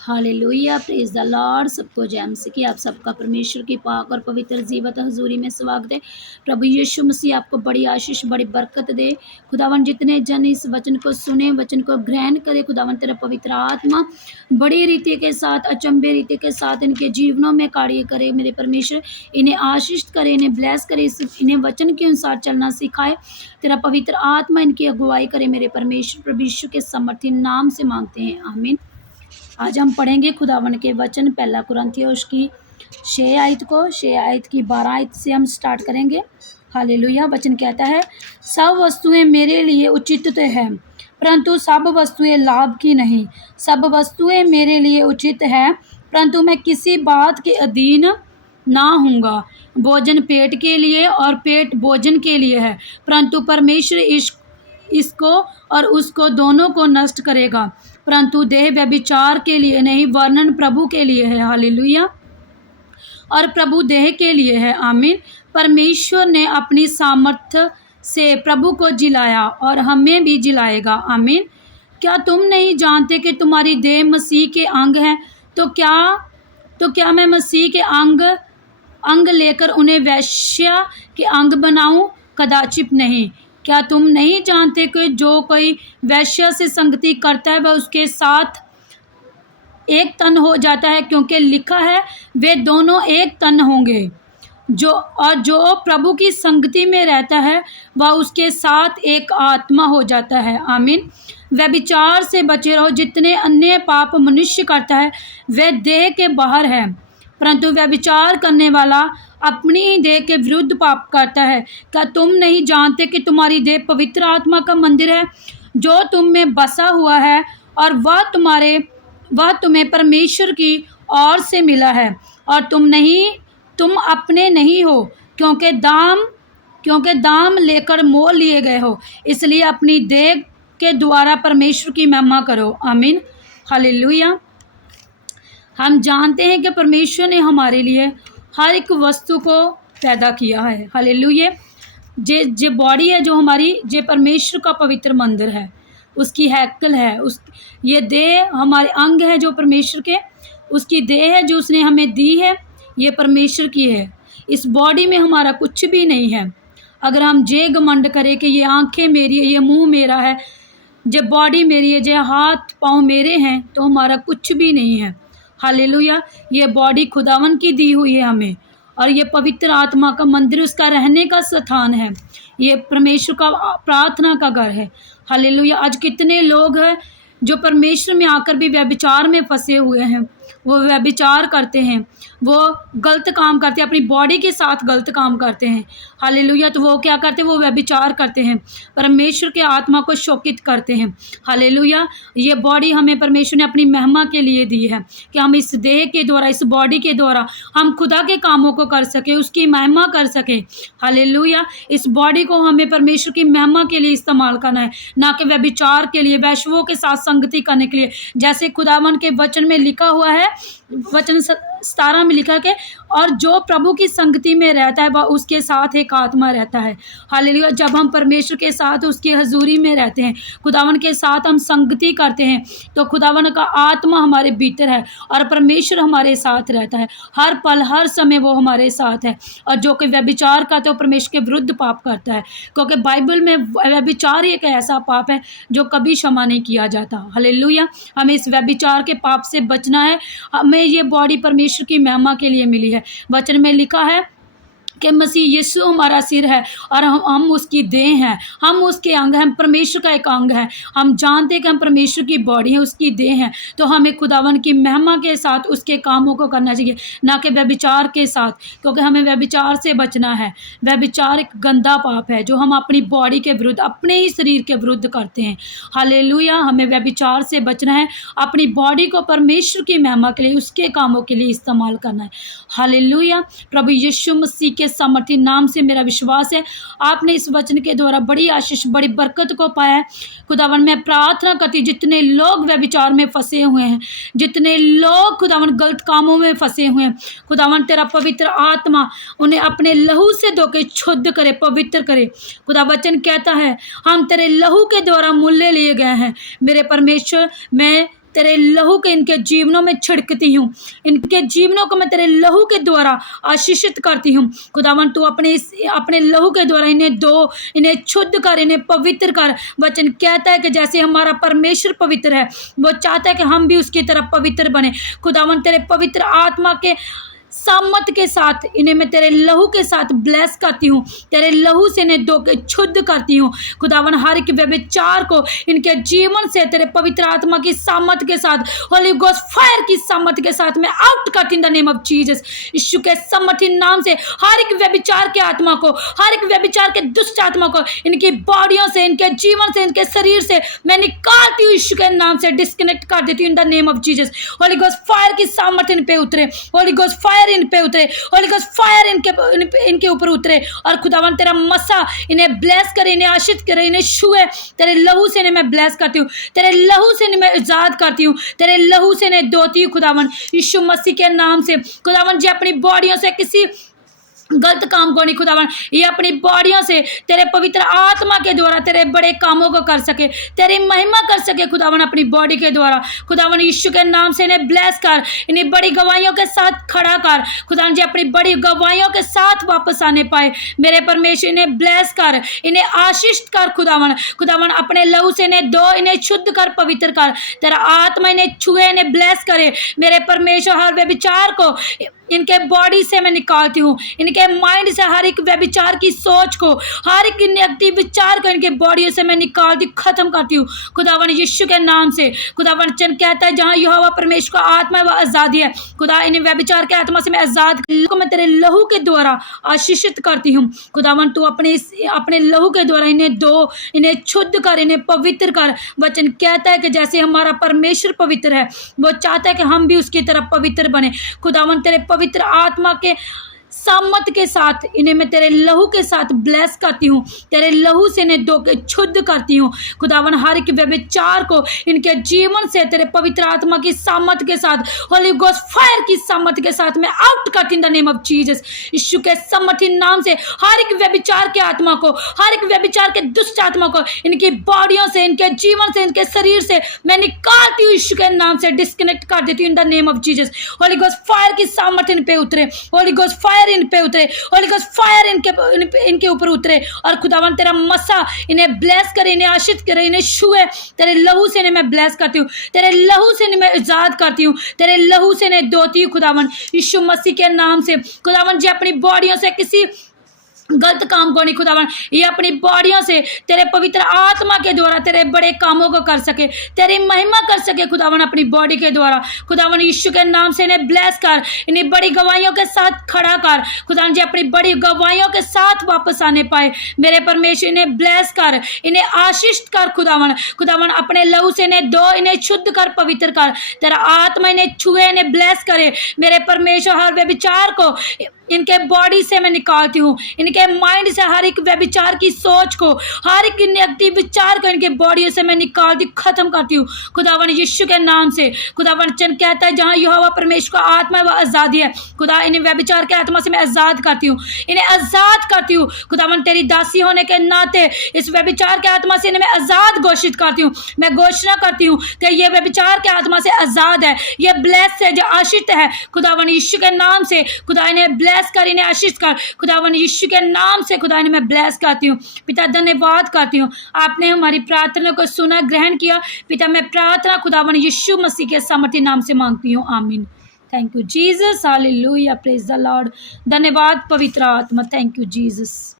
Hallelujah, praise the Lord. सबको जय मसीह की। आप सबका परमेश्वर की पाक और पवित्र जीवत हजूरी में स्वागत है। प्रभु यीशु मसीह आपको बड़ी आशीष बड़ी बरकत दे। खुदावन जितने जन इस वचन को सुने, वचन को ग्रहण करे, खुदावन तेरा पवित्र आत्मा बड़ी रीति के साथ, अचंभे रीति के साथ इनके जीवनों में कार्य करे। मेरे परमेश्वर इन्हें आशीष करे, इन्हें ब्लेस करे, इन्हें वचन के अनुसार चलना सिखाए। तेरा पवित्र आत्मा इनकी अगुवाई करे। मेरे परमेश्वर प्रभु यीशु के समर्थी नाम से मांगते हैं, आमीन। आज हम पढ़ेंगे खुदावन के वचन, पहला कुरिन्थियों उसकी 6 आयत को 6 आयत की 12 आयत से हम स्टार्ट करेंगे। हालेलुया। वचन कहता है, सब वस्तुएं मेरे लिए उचित तो है, परंतु सब वस्तुएं लाभ की नहीं। सब वस्तुएं मेरे लिए उचित है, परंतु मैं किसी बात के अधीन ना हूँगा। भोजन पेट के लिए और पेट भोजन के लिए है, परंतु परमेश्वर इसको और उसको दोनों को नष्ट करेगा। परंतु देह व्यभिचार के लिए नहीं, वरन प्रभु के लिए है। हालेलुया। और प्रभु देह के लिए है, आमीन। परमेश्वर ने अपनी सामर्थ्य से प्रभु को जिलाया और हमें भी जिलाएगा, आमीन। क्या तुम नहीं जानते कि तुम्हारी देह मसीह के अंग है? तो क्या मैं मसीह के अंग लेकर उन्हें वैश्या के अंग बनाऊं? कदाचित नहीं। क्या तुम नहीं जानते कि जो कोई वैश्या से संगति करता है वह उसके साथ एक तन हो जाता है, क्योंकि लिखा है वे दोनों एक तन होंगे। जो प्रभु की संगति में रहता है वह उसके साथ एक आत्मा हो जाता है, आमीन। व्यभिचार से बचे रहो। जितने अन्य पाप मनुष्य करता है वे देह के बाहर है, परंतु व्यभिचार करने वाला अपनी ही देह के विरुद्ध पाप करता है। क्या तुम नहीं जानते कि तुम्हारी देह पवित्र आत्मा का मंदिर है, जो तुम में बसा हुआ है, और वह तुम्हें परमेश्वर की ओर से मिला है, और तुम अपने नहीं हो, क्योंकि दाम लेकर मोल लिए गए हो। इसलिए अपनी देह के द्वारा परमेश्वर की महिमा करो, आमीन। हालेलुया। हम जानते हैं कि परमेश्वर ने हमारे लिए हर एक वस्तु को पैदा किया है। हालेलुया। जो बॉडी है, जो हमारी, जो परमेश्वर का पवित्र मंदिर है, उसकी हैकल है। ये देह हमारे अंग है जो परमेश्वर के, उसकी देह है जो उसने हमें दी है, ये परमेश्वर की है। इस बॉडी में हमारा कुछ भी नहीं है। अगर हम जे घमंड करें कि ये आंखें मेरी है, ये मुंह मेरा है, जो बॉडी मेरी है, जो हाथ पाँव मेरे हैं, तो हमारा कुछ भी नहीं है। हालेलुया। ये बॉडी खुदावन की दी हुई है हमें, और ये पवित्र आत्मा का मंदिर, उसका रहने का स्थान है। ये परमेश्वर का प्रार्थना का घर है। हालेलुया। आज कितने लोग हैं जो परमेश्वर में आकर भी व्यभिचार में फंसे हुए हैं। वो व्यभिचार करते हैं, वो गलत काम करते हैं, अपनी बॉडी के साथ गलत काम करते हैं। हालेलुया। तो वो क्या करते हैं? वो व्यभिचार करते हैं, परमेश्वर के आत्मा को शोकित करते हैं। हालेलुया। ये बॉडी हमें परमेश्वर ने अपनी महिमा के लिए दी है, कि हम इस देह के द्वारा, इस बॉडी के द्वारा हम खुदा के कामों को कर सके, उसकी महिमा कर सके। हालेलुया। इस बॉडी को हमें परमेश्वर की महिमा के लिए इस्तेमाल करना है, ना कि व्यभिचार के लिए, वैश्यों के साथ संगति करने के लिए। जैसे खुदावन के वचन में लिखा हुआ है, वचन 17 में लिखा है, और जो प्रभु की संगति में रहता है वह उसके साथ एक आत्मा रहता है। हालेलुया। जब हम परमेश्वर के साथ उसकी हजूरी में रहते हैं, खुदावन के साथ हम संगति करते हैं, तो खुदावन का आत्मा हमारे भीतर है, और परमेश्वर हमारे साथ रहता है। हर पल हर समय वो हमारे साथ है। और जो कोई व्यभिचार करता है वो परमेश्वर के विरुद्ध पाप करता है, क्योंकि बाइबल में व्यभिचार एक ऐसा पाप है जो कभी क्षमा नहीं किया जाता। हालेलुया। हमें इस व्यभिचार के पाप से बचना है। हमें ये बॉडी परमेश्वर की महिमा के लिए मिली है। वचन में लिखा है कि मसीह यीशु हमारा सिर है, और हम उसकी देह हैं, हम उसके अंग हैं, परमेश्वर का एक अंग है। हम जानते हैं कि हम परमेश्वर की बॉडी है, उसकी देह हैं। तो हमें खुदावन की महिमा के साथ उसके कामों को करना चाहिए, ना कि व्यभिचार के साथ, क्योंकि हमें व्यभिचार से बचना है। व्यभिचार एक गंदा पाप है जो हम अपनी बॉडी के विरुद्ध, अपने ही शरीर के विरुद्ध करते हैं। हालेलुया। हमें व्यभिचार से बचना है, अपनी बॉडी को परमेश्वर की महिमा के लिए, उसके कामों के लिए इस्तेमाल करना है। हालेलुया। प्रभु यीशु मसीह के सामर्थी नाम से मेरा विश्वास है आपने इस वचन के द्वारा बड़ी आशीष, बड़ी बरकत को पाया है। खुदावन मैं प्रार्थना करती, जितने लोग व्यभिचार में फंसे हुए हैं, जितने लोग खुदावन गलत कामों में फंसे हुए हैं, खुदावन तेरा पवित्र आत्मा उन्हें अपने लहू से धोके शुद्ध करे, पवित्र करे। खुदा वचन कहता है हम तेरे लहू के द्वारा मूल्य लिए गए हैं। मेरे परमेश्वर, मैं तेरे लहू के इनके जीवनों में छिड़कती हूँ। इनके जीवनों को मैं तेरे लहू के द्वारा आशीषित करती हूँ। खुदावन तू अपने लहू के द्वारा इन्हें दो, इन्हें शुद्ध कर, इन्हें पवित्र कर। वचन कहता है कि जैसे हमारा परमेश्वर पवित्र है, वो चाहता है कि हम भी उसकी तरफ पवित्र बने। खुदावन तेरे पवित्र आत्मा के सामत के साथ इन्हें मैं तेरे लहू के साथ ब्लेस करती हूँ। तेरे लहू से इन्हें धो के शुद्ध करती हूँ। खुदावन हर एक व्यभिचार को इनके जीवन से तेरे पवित्र आत्मा की सामत के साथ, होली गोस्ट फायर की सामत के साथ मैं आउट करती in the name of Jesus. यीशु के सामर्थी नाम से हर एक व्यभिचार के आत्मा को, हर एक व्यभिचार के दुष्ट आत्मा को इनकी बॉडियों से, इनके जीवन से, इनके शरीर से मैं निकालती हूँ। यीशु के नाम से डिस्कनेक्ट कर देती हूँ इन the name of Jesus. Holi ghost fire की सामर्थ इन पे उतरे, होली गोस्ट फायर इन पे उतरे, होली गोस्ट फायर इनके ऊपर उतरे। और खुदावन तेरा मसा इन्हें ब्लेस करे, इन्हें आशीष करे, इन्हें छुए। तेरे लहू से इन्हें मैं ब्लेस करती हूँ, तेरे लहू से इन्हें मैं आजाद करती हूँ, तेरे लहू से इन्हें धोती हूँ। खुदावन यीशु मसीह के नाम से खुदावन जी अपनी बॉडियों से किसी गलत काम को नहीं, खुदावन ये अपनी बॉडियों से तेरे पवित्र आत्मा के द्वारा तेरे बड़े कामों को कर सके, तेरी महिमा कर सके। खुदावन अपनी बॉडी के द्वारा खुदावन यीशु के नाम से इन्हें ब्लेस कर, इन्हें बड़ी गवाहियों के साथ खड़ा कर। खुदावन जी अपनी बड़ी गवाहियों के साथ वापस आने पाए। मेरे परमेश्वर इन्हें ब्लेस कर, इन्हें आशीष कर। खुदावन अपने लहू से इन्हें दो, इन्हें शुद्ध कर, पवित्र कर। तेरा आत्मा इन्हें छुए, इन्हें ब्लेस करे। मेरे परमेश्वर हर व्यभिचार को इनके बॉडी से मैं निकालती हूँ, इनके माइंड से हर एक व्यभिचार की सोच को, हर एक नेगेटिव विचार को इनके बॉडी से मैं निकालती, खत्म करती हूँ खुदावन यीशु के नाम से। खुदावन चन कहता है जहाँ यहोवा परमेश्वर का आत्मा है वह आज़ादी है। खुदा इन्हें व्यभिचार के आत्मा से मैं आज़ाद को मैं तेरे लहू के द्वारा आशीषित करती हूँ। खुदावन तू अपने लहू के द्वारा इन्हें दो, इन्हें शुद्ध कर, इन्हें पवित्र कर। वचन कहता है कि जैसे हमारा परमेश्वर पवित्र है, वो चाहता है कि हम भी उसकी तरफ पवित्र बने। खुदावन तेरे पवित्र आत्मा के सामत के साथ इन्हें मैं तेरे लहू के साथ ब्लेस करती हूँ, तेरे लहू से इन्हें धो के शुद्ध करती हूँ। खुदावन हर एक व्यभिचार को इनके जीवन से तेरे पवित्र आत्मा की सामत के साथ, होली गोस्ट फायर की सामत के साथ मैं आउट करती in the name of Jesus. यीशु के सामर्थी नाम से हर एक व्यभिचार के आत्मा को, हर एक व्यभिचार के दुष्ट आत्मा को इनकी बॉडियों से, इनके जीवन से, इनके शरीर से मैं निकालती हूँ। यीशु के नाम से डिस्कनेक्ट कर देती हूँ इन the name of Jesus. Holi ghost fire की सामर्थ इन पे उतरे, होली गोस्ट फायर इन पे उतरे, होली गोस्ट फायर इनके ऊपर उतरे। और खुदावन तेरा मसा इन्हें ब्लेस करे, इन्हें आशीष करे, इन्हें छुए। तेरे लहू से इन्हें मैं ब्लेस करती हूँ, तेरे लहू से इन्हें मैं आजाद करती हूँ, तेरे लहू से इन्हें धोती हूँ। खुदावन यीशु मसीह के नाम से खुदावन जी अपनी बॉडियों से किसी गलत काम को नहीं, खुदावन ये अपनी बॉडियों से तेरे पवित्र आत्मा के द्वारा तेरे बड़े कामों को कर सके, तेरी महिमा कर सके। खुदावन अपनी बॉडी के द्वारा खुदावन यीशु के नाम से इन्हें ब्लेस कर, इन्हें बड़ी गवाहियों के साथ खड़ा कर। खुदावन जी अपनी बड़ी गवाहियों के साथ वापस आने पाए। मेरे परमेश्वर इन्हें ब्लेस कर, इन्हें आशीष कर। खुदावन अपने लहू से इन्हें दो, इन्हें शुद्ध कर, पवित्र कर। तेरा आत्मा इन्हें छुए, इन्हें ब्लेस करे। मेरे परमेश्वर हर व्यभिचार को इनके बॉडी से मैं निकालती हूँ, इनके माइंड से हर एक व्यभिचार की सोच को, हर एक नेगेटिव विचार को इनके बॉडी से मैं निकालती, खत्म करती हूँ खुदावन यीशु के नाम से। खुदावन चन कहता है जहाँ यहोवा परमेश्वर का आत्मा है वह आज़ादी है। खुदा इन्हें व्यभिचार के आत्मा से मैं आज़ाद करती हूँ, इन्हें आज़ाद करती हूँ। खुदावन तेरी दासी होने के नाते इस व्यभिचार के आत्मा से इन्हें मैं आज़ाद घोषित करती हूँ। मैं घोषणा करती हूँ कि ये व्यभिचार के आत्मा से आज़ाद है, ये ब्लेस है, जो आशीष है। खुदावन यीशु के नाम से खुदा इन्हें ब्लेस कर, इन्हें आशीष कर। खुदावन यीशु के नाम से खुदा इन्हें मैं ब्लेस करती हूँ। पिता धन्यवाद करती हूँ, आपने हमारी प्रार्थना को सुना, ग्रहण किया। पिता मैं प्रार्थना खुदावन यीशु मसीह के सामर्थी नाम से मांगती हूँ, आमीन। Thank you Jesus, hallelujah, praise the Lord. धन्यवाद पवित्र आत्मा, थैंक यू जीसस।